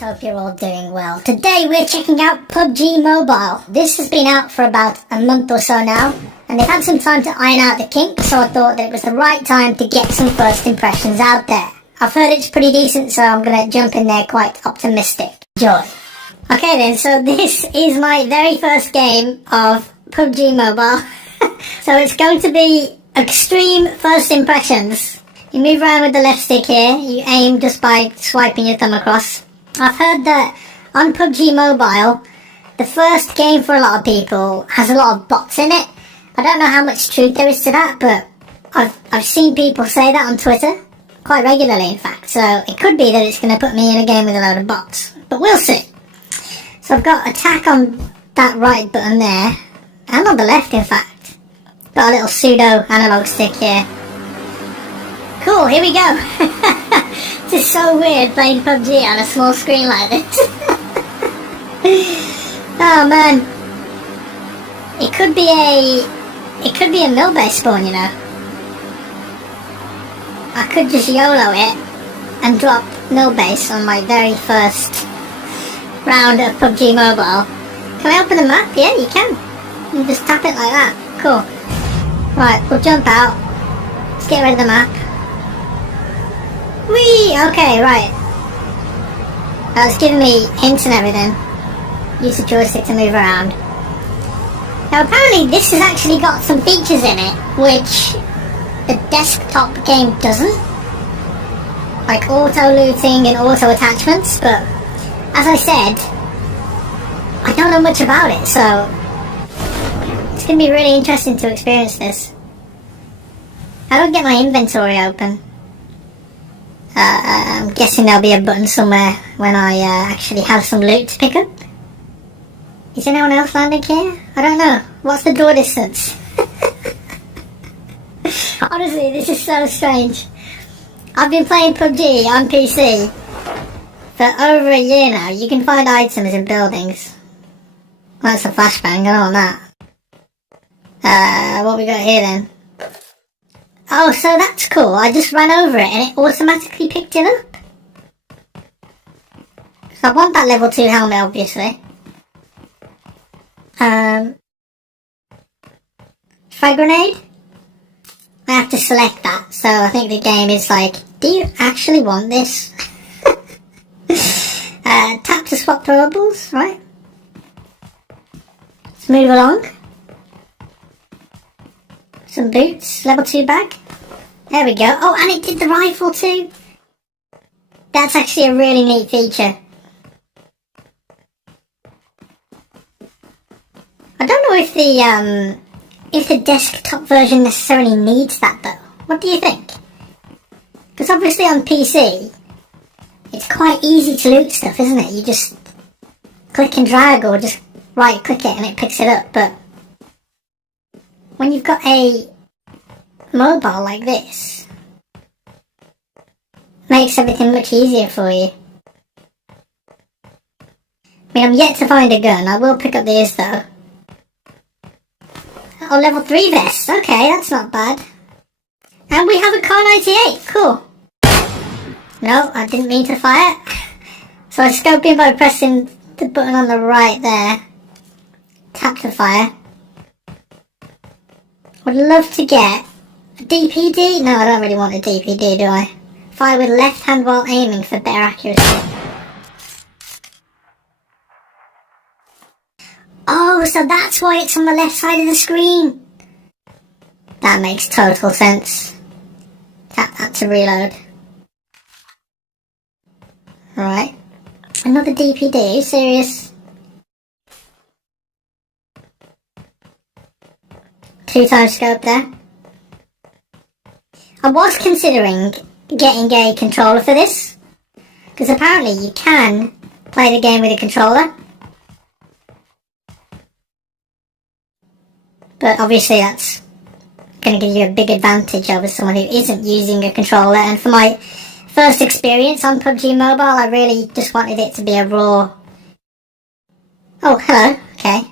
Hope you're all doing well. Today we're checking out PUBG Mobile. This has been out for about a month or so now, and they've had some time to iron out the kinks, so I thought that it was the right time to get some first impressions out there. I've heard it's pretty decent, so I'm gonna jump in there quite optimistic. Enjoy. Okay then, so this is my very first game of PUBG Mobile. So it's going to be extreme first impressions. You move around with the left stick here, you aim just by swiping your thumb across. I've heard that on PUBG Mobile, the first game for a lot of people has a lot of bots in it. I don't know how much truth there is to that, but I've seen people say that on Twitter, quite regularly in fact, so it could be that it's going to put me in a game with a load of bots, but we'll see. So I've got attack on that right button there, and on the left in fact. Got a little pseudo analog stick here. Cool, here we go. This is so weird playing PUBG on a small screen like this. Oh man. It could be a mill-based spawn, you know. I could just YOLO it and drop mill-base on my very first round of PUBG Mobile. Can I open the map? Yeah, you can. You just tap it like that. Cool. Right, we'll jump out. Let's get rid of the map. Whee! Okay, right. That was giving me hints and everything. Use the joystick to move around. Now apparently this has actually got some features in it which the desktop game doesn't. Like auto looting and auto attachments, but as I said, I don't know much about it, so it's going to be really interesting to experience this. How do I get my inventory open? I'm guessing there'll be a button somewhere when I actually have some loot to pick up. Is anyone else landing here? I don't know. What's the draw distance? Honestly, this is so strange. I've been playing PUBG on PC for over a year now. You can find items in buildings. That's a flashbang, I know that. What we got here then? Oh, so that's cool. I just ran over it and it automatically picked it up. So I want that level 2 helmet, obviously. Frag grenade? I have to select that, so I think the game is like, do you actually want this? Tap to swap throwables, right? Let's move along. Some boots, level 2 bag. There we go. Oh, and it did the rifle too. That's actually a really neat feature. I don't know if the desktop version necessarily needs that though. What do you think? Because obviously on PC, it's quite easy to loot stuff, isn't it? You just click and drag or just right click it and it picks it up, but when you've got a mobile like this, makes everything much easier for you. I mean, I'm yet to find a gun. I will pick up these though. Oh, level 3 vest. Okay, that's not bad. And we have a Car 98. Cool. No, I didn't mean to fire. So I scope in by pressing the button on the right there. Tap to fire. Would love to get a DPD. No, I don't really want a DPD, do I? Fire with left hand while aiming for better accuracy. Oh, so that's why it's on the left side of the screen. That makes total sense. Tap that to reload. Right. Another DPD, are you serious? 2 times scope there. I was considering getting a controller for this, because apparently you can play the game with a controller. But obviously that's going to give you a big advantage over someone who isn't using a controller, and for my first experience on PUBG Mobile, I really just wanted it to be a raw... Oh, hello, okay.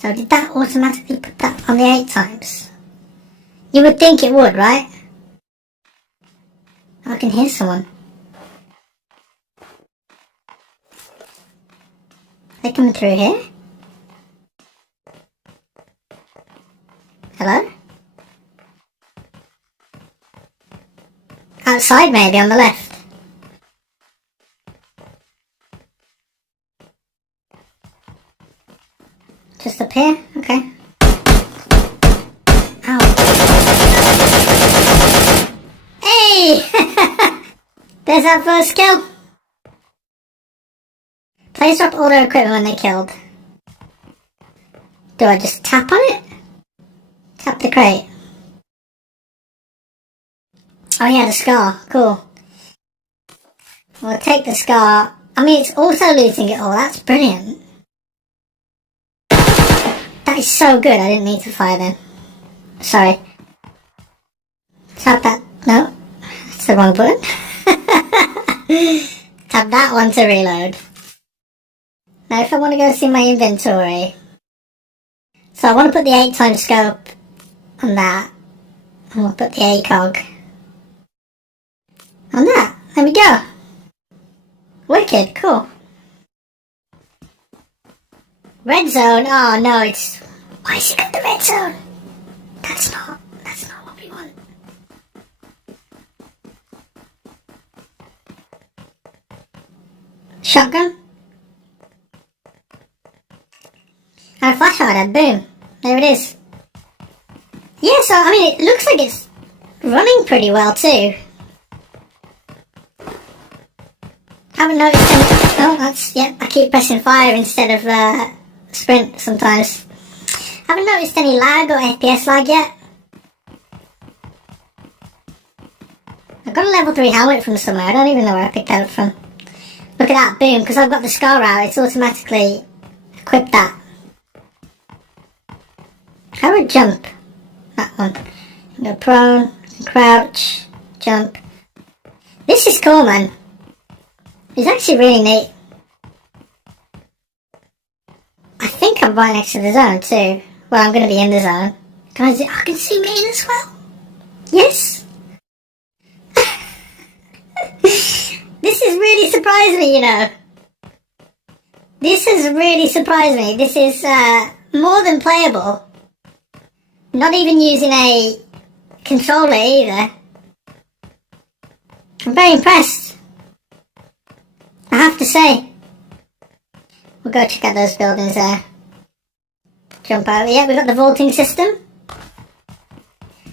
So did that automatically put that on the 8 times? You would think it would, right? I can hear someone. Are they coming through here? Hello? Outside maybe, on the left. Just up here? Okay. Ow. Hey! There's that first kill. Players drop all their equipment when they're killed. Do I just tap on it? Tap the crate. Oh yeah, the scar. Cool. We'll take the scar. I mean, it's also looting it all. That's brilliant. That is so good. I didn't mean to fire them. Sorry. Tap that. No. That's the wrong button. Tap that one to reload. Now if I want to go see my inventory. So I want to put the 8 times scope on that. And we'll put the ACOG on that. There we go. Wicked. Cool. Red zone. Oh no, it's... Why has it got the red zone? That's not what we want. Shotgun. And a flashlight head. Boom. There it is. Yeah, so I mean, it looks like it's running pretty well too. Haven't noticed any... Oh, that's... Yep, I keep pressing fire instead of sprint sometimes. Haven't noticed any lag or FPS lag yet. I got a level 3 helmet from somewhere. I don't even know where I picked that up from. Look at that, boom, because I've got the scar out, it's automatically equipped that. How do I jump? That one. Go prone, crouch, jump. This is cool, man. It's actually really neat. I think I'm right next to the zone too. Well, I'm going to be in the zone. I can zoom in as well. Yes. This has really surprised me, you know. This has really surprised me. This is more than playable. Not even using a controller either. I'm very impressed. I have to say. We'll go check out those buildings there. Jump over. Yeah, we've got the vaulting system.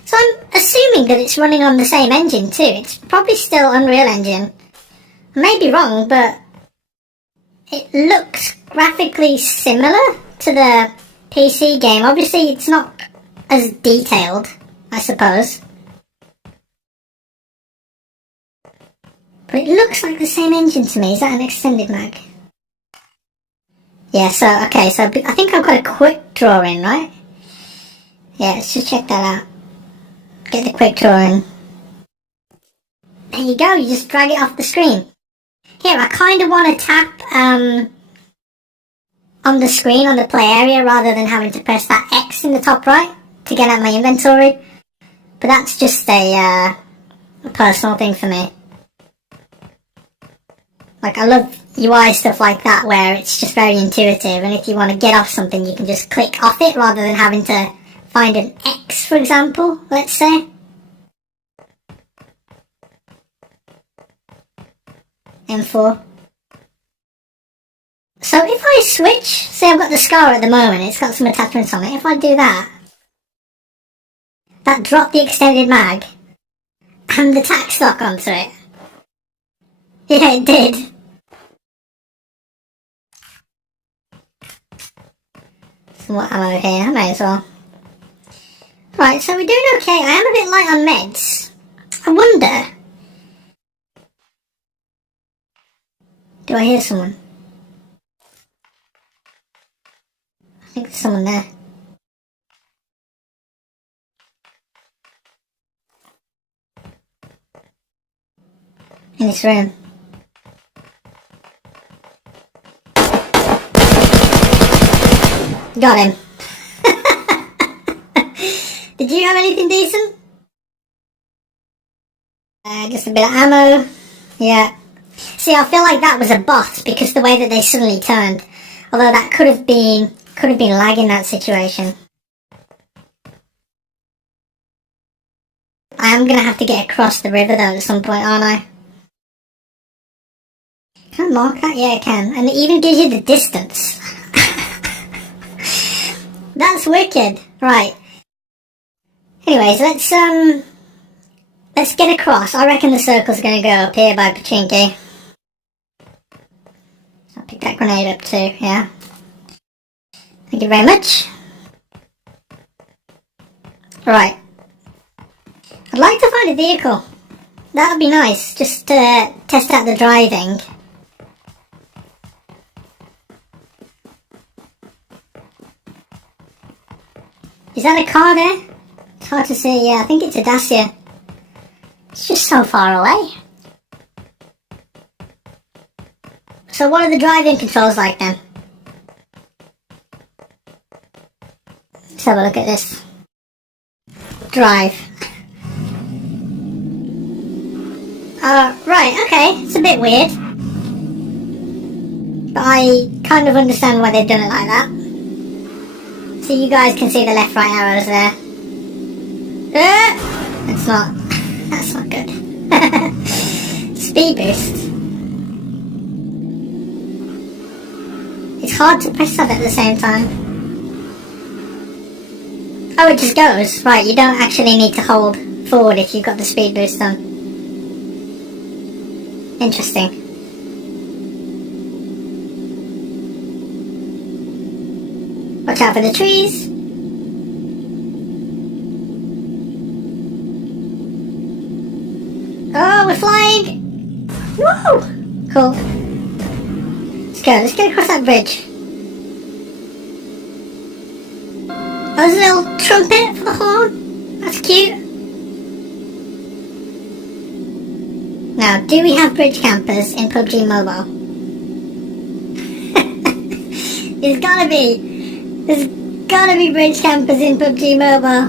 So I'm assuming that it's running on the same engine too. It's probably still Unreal Engine. I may be wrong, but it looks graphically similar to the PC game. Obviously, it's not as detailed, I suppose. But it looks like the same engine to me. Is that an extended mag? Yeah, so, okay, so I think I've got a quick draw in, right? Yeah, let's just check that out. Get the quick draw in. There you go, you just drag it off the screen. Here, I kind of want to tap on the screen, on the play area, rather than having to press that X in the top right to get out my inventory. But that's just a personal thing for me. Like, I love UI stuff like that where it's just very intuitive, and if you want to get off something you can just click off it rather than having to find an X, for example, let's say. M4. So if I switch, say I've got the Scar at the moment, it's got some attachments on it, if I do that, that dropped the extended mag and the tack stock onto it. Yeah, it did. So what ammo here? I may as well. Right, so we're doing okay. I am a bit light on meds. I wonder... Do I hear someone? I think there's someone there. In this room. Got him. Did you have anything decent? Just a bit of ammo. Yeah. See, I feel like that was a bot because the way that they suddenly turned. Although that could have been lag in that situation. I am gonna have to get across the river though at some point, aren't I? Can I mark that? Yeah, I can. And it even gives you the distance. That's wicked. Right. Anyways, let's get across. I reckon the circle's gonna go up here by Pachinki. I'll pick that grenade up too, yeah. Thank you very much. Right. I'd like to find a vehicle. That would be nice, just to test out the driving. Is that a car there? It's hard to see, yeah, I think it's a Dacia. It's just so far away. So what are the driving controls like then? Let's have a look at this. Drive. Right, okay, it's a bit weird. But I kind of understand why they've done it like that. So you guys can see the left, right arrows there. That's not good. Speed boost. It's hard to press that at the same time. Oh, it just goes. Right, you don't actually need to hold forward if you've got the speed boost on. Interesting. Watch out for the trees. Oh, we're flying! Woo! Cool. Let's get across that bridge. Oh, there's a little trumpet for the horn. That's cute. Now, do we have bridge campers in PUBG Mobile? There's gotta be bridge campers in PUBG Mobile.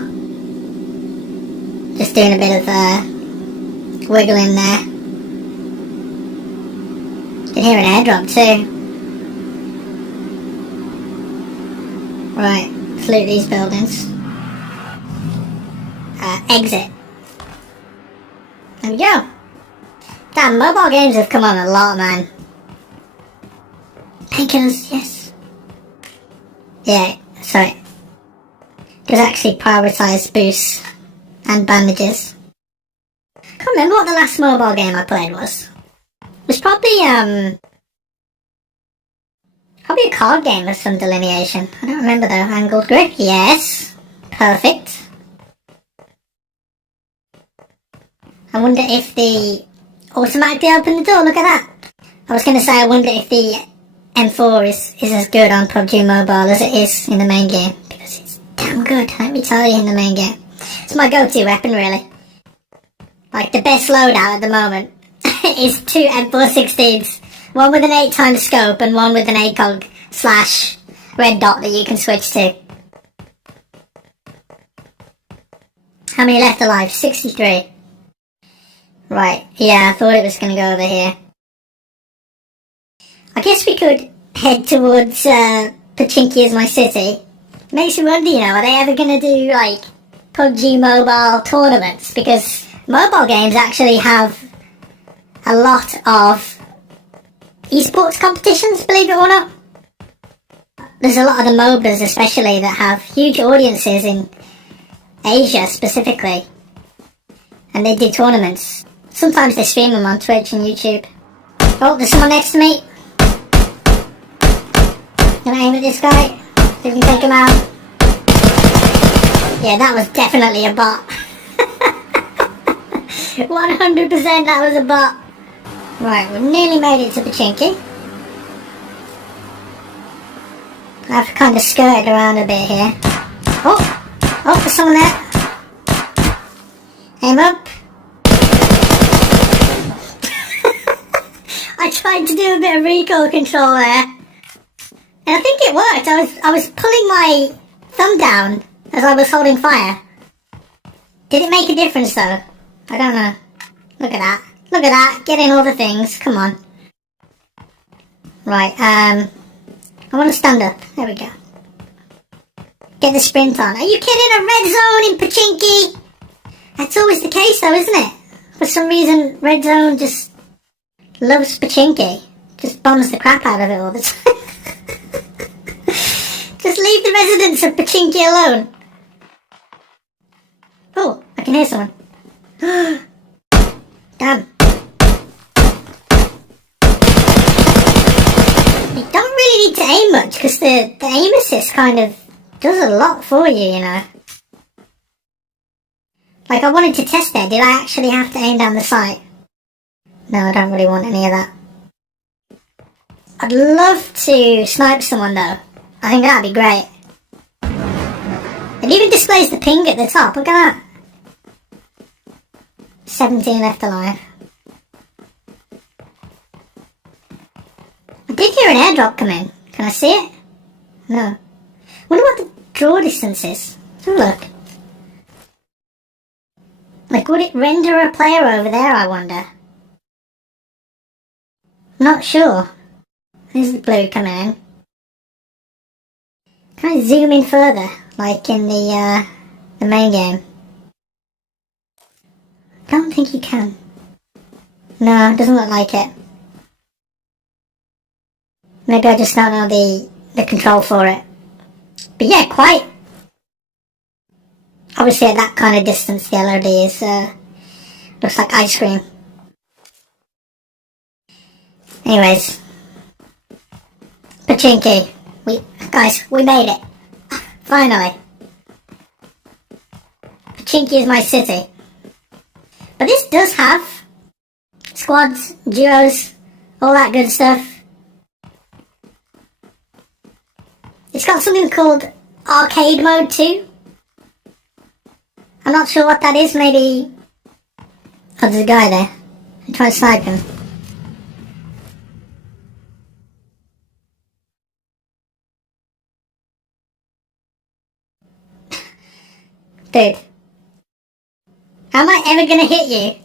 Just doing a bit of wiggling there. You can hear an airdrop too. Right, let's loot these buildings. Exit. There we go. Damn, mobile games have come on a lot, man. Painkillers, yes. Yeah, sorry. It was actually prioritised boosts and bandages. Can't remember what the last mobile game I played was. It was probably a card game with some delineation. I don't remember though. Angled grip, yes. Perfect. I wonder if the automatically opened the door, look at that. I was going to say I wonder if the M4 is as good on PUBG Mobile as it is in the main game. Because it's damn good, let me tell you, in the main game. It's my go-to weapon really. Like the best loadout at the moment is two M416s. One with an 8x scope and one with an ACOG / red dot that you can switch to. How many left alive? 63. Right, yeah, I thought it was going to go over here. I guess we could head towards Pachinki as my city. Makes me wonder, you know, are they ever going to do like PUBG Mobile tournaments? Because mobile games actually have a lot of esports competitions, believe it or not. There's a lot of the MOBAs especially that have huge audiences in Asia specifically. And they do tournaments. Sometimes they stream them on Twitch and YouTube. Oh, there's someone next to me. Gonna aim at this guy. See if we can take him out. Yeah, that was definitely a bot. 100% that was a bot. Right, we've nearly made it to Pachinki. I've kind of skirted around a bit here. Oh, there's someone there. Aim up. I tried to do a bit of recoil control there. And I think it worked. I was pulling my thumb down as I was holding fire. Did it make a difference though? I don't know. Look at that. Look at that. Getting all the things. Come on. Right, I want to stand up. There we go. Get the sprint on. Are you kidding? A red zone in Pachinki? That's always the case though, isn't it? For some reason, red zone just loves Pachinki. Just bombs the crap out of it all the time. Just leave the residents of Pachinki alone. Oh, I can hear someone. Damn. You don't really need to aim much because the aim assist kind of does a lot for you, you know. Like, I wanted to test there. Did I actually have to aim down the sight? No, I don't really want any of that. I'd love to snipe someone though. I think that'd be great. It even displays the ping at the top. Look at that. 17 left alive. I did hear an airdrop come in. Can I see it? No. Wonder what the draw distance is. Let's have a look. Like, would it render a player over there, I wonder? Not sure. There's the blue coming in. Can I zoom in further, like in the main game? I don't think you can. No, it doesn't look like it. Maybe I just don't know the control for it. But yeah, quite. Obviously at that kind of distance the LOD is, looks like ice cream. Anyways. Pachinki. Guys, we made it. Finally. Pachinki is my city. But this does have squads, duos, all that good stuff. It's got something called arcade mode too. I'm not sure what that is, maybe... Oh, there's a guy there. I'm trying to snipe him. Dude. How am I ever gonna hit you?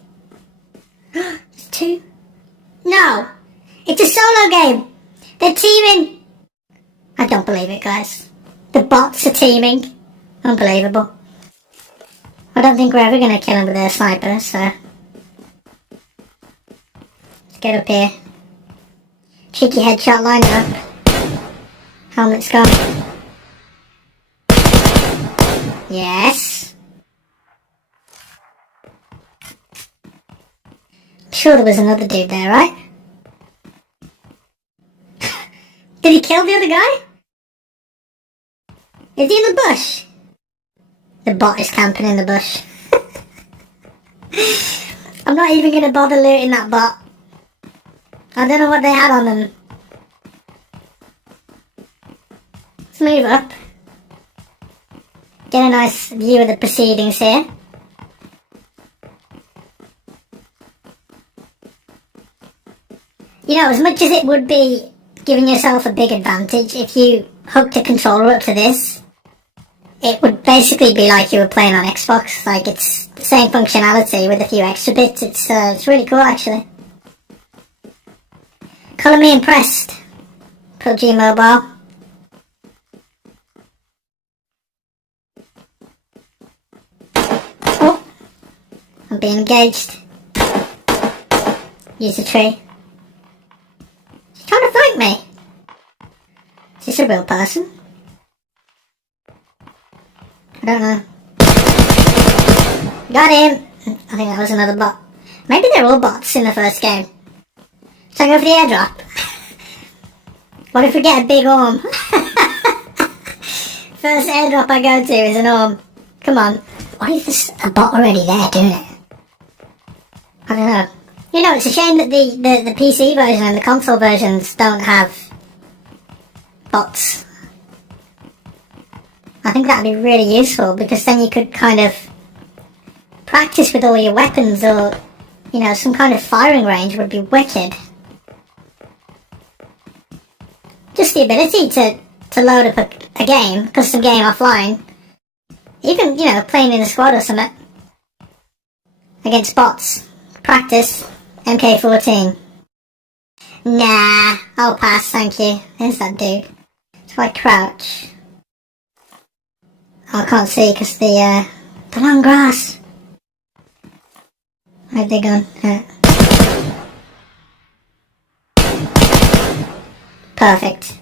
It's two. No! It's a solo game! They're teaming! I don't believe it, guys. The bots are teaming. Unbelievable. I don't think we're ever gonna kill him with a sniper, so... Let's get up here. Cheeky headshot lined up. Helmet's gone. Yes! I'm sure there was another dude there, right? Did he kill the other guy? Is he in the bush? The bot is camping in the bush. I'm not even gonna bother looting that bot. I don't know what they had on them. Let's move up. Get a nice view of the proceedings here. You know, as much as it would be giving yourself a big advantage if you hooked a controller up to this, it would basically be like you were playing on Xbox. Like, it's the same functionality with a few extra bits. It's really cool, actually. Colour me impressed. PUBG Mobile. Oh, I'm being engaged. Use the tree. She's trying to flank me. Is this a real person? I don't know. Got him! I think that was another bot. Maybe they're all bots in the first game. Should I go for the airdrop? What if we get a big orm? First airdrop I go to is an orm. Come on. What if there's a bot already there doing it? I don't know. You know, it's a shame that the PC version and the console versions don't have bots. I think that'd be really useful, because then you could kind of practice with all your weapons, or, you know, some kind of firing range would be wicked. Just the ability to load up a game, custom game offline. Even, you know, playing in a squad or something. against bots. Practice. MK14. Nah, I'll pass, thank you. There's that dude. So I crouch. Oh, I can't see because the long grass. Where'd they gone? Perfect.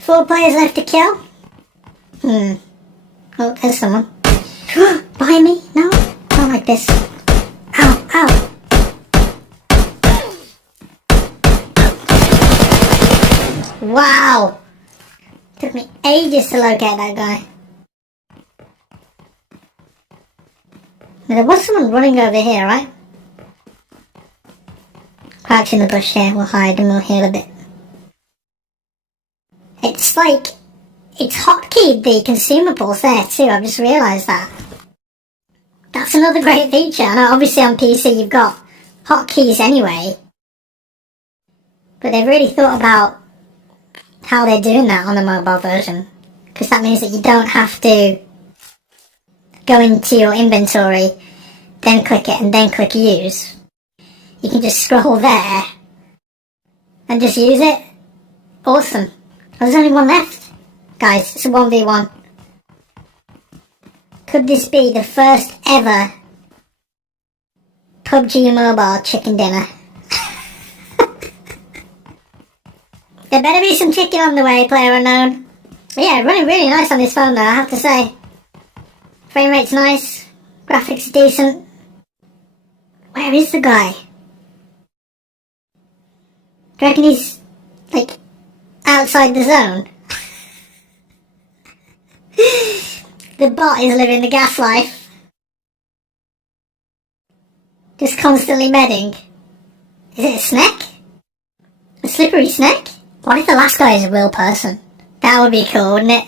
4 players left to kill? Oh, there's someone. Behind me? No? Not like this. Ow, ow. Wow! Took me ages to locate that guy. Now, there was someone running over here, right? Crouch in the bush here, we'll hide and we'll heal a bit. It's like, it's hotkeyed the consumables there too, I've just realised that. That's another great feature. I know obviously on PC you've got hotkeys anyway. But they've really thought about how they're doing that on the mobile version. Because that means that you don't have to go into your inventory, then click it and then click use. You can just scroll there and just use it. Awesome. There's only one left. Guys, it's a 1v1. Could this be the first ever PUBG Mobile chicken dinner? There better be some chicken on the way, player unknown. But yeah, running really nice on this phone though, I have to say. Frame rate's nice. Graphics are decent. Where is the guy? Do you reckon he's, like, outside the zone? The bot is living the gas life. Just constantly medding. Is it a snake? A slippery snake? What if the last guy is a real person? That would be cool, wouldn't it?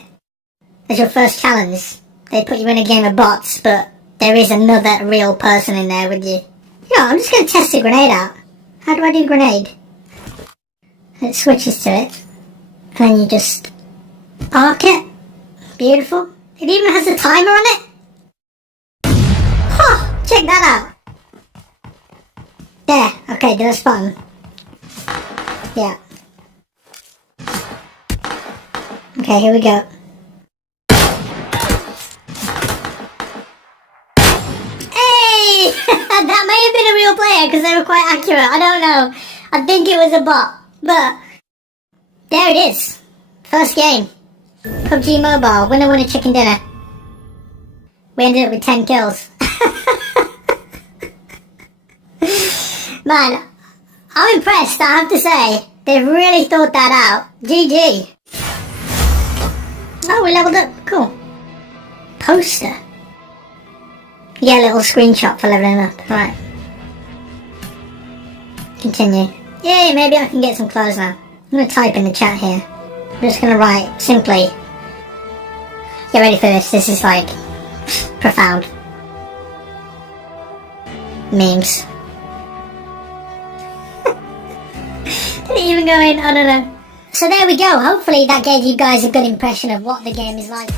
As your first challenge, they put you in a game of bots, but there is another real person in there with you. You know, I'm just going to test a grenade out. How do I do grenade? It switches to it. And then you just arc it. Beautiful. It even has a timer on it. Oh, check that out. There. Okay, did I spot him? Yeah. Okay, here we go. Hey! That may have been a real player because they were quite accurate. I don't know. I think it was a bot. But there it is. First game. PUBG Mobile. Winner chicken dinner. We ended up with 10 kills. Man, I'm impressed, I have to say. They've really thought that out. GG. Oh, we leveled up. Cool. Poster. Yeah, little screenshot for leveling up. Right. Continue. Yay, maybe I can get some clothes now. I'm going to type in the chat here. I'm just going to write simply. Get ready for this. This is like profound. Memes. Did it even go in? I don't know. So there we go. Hopefully that gave you guys a good impression of what the game is like.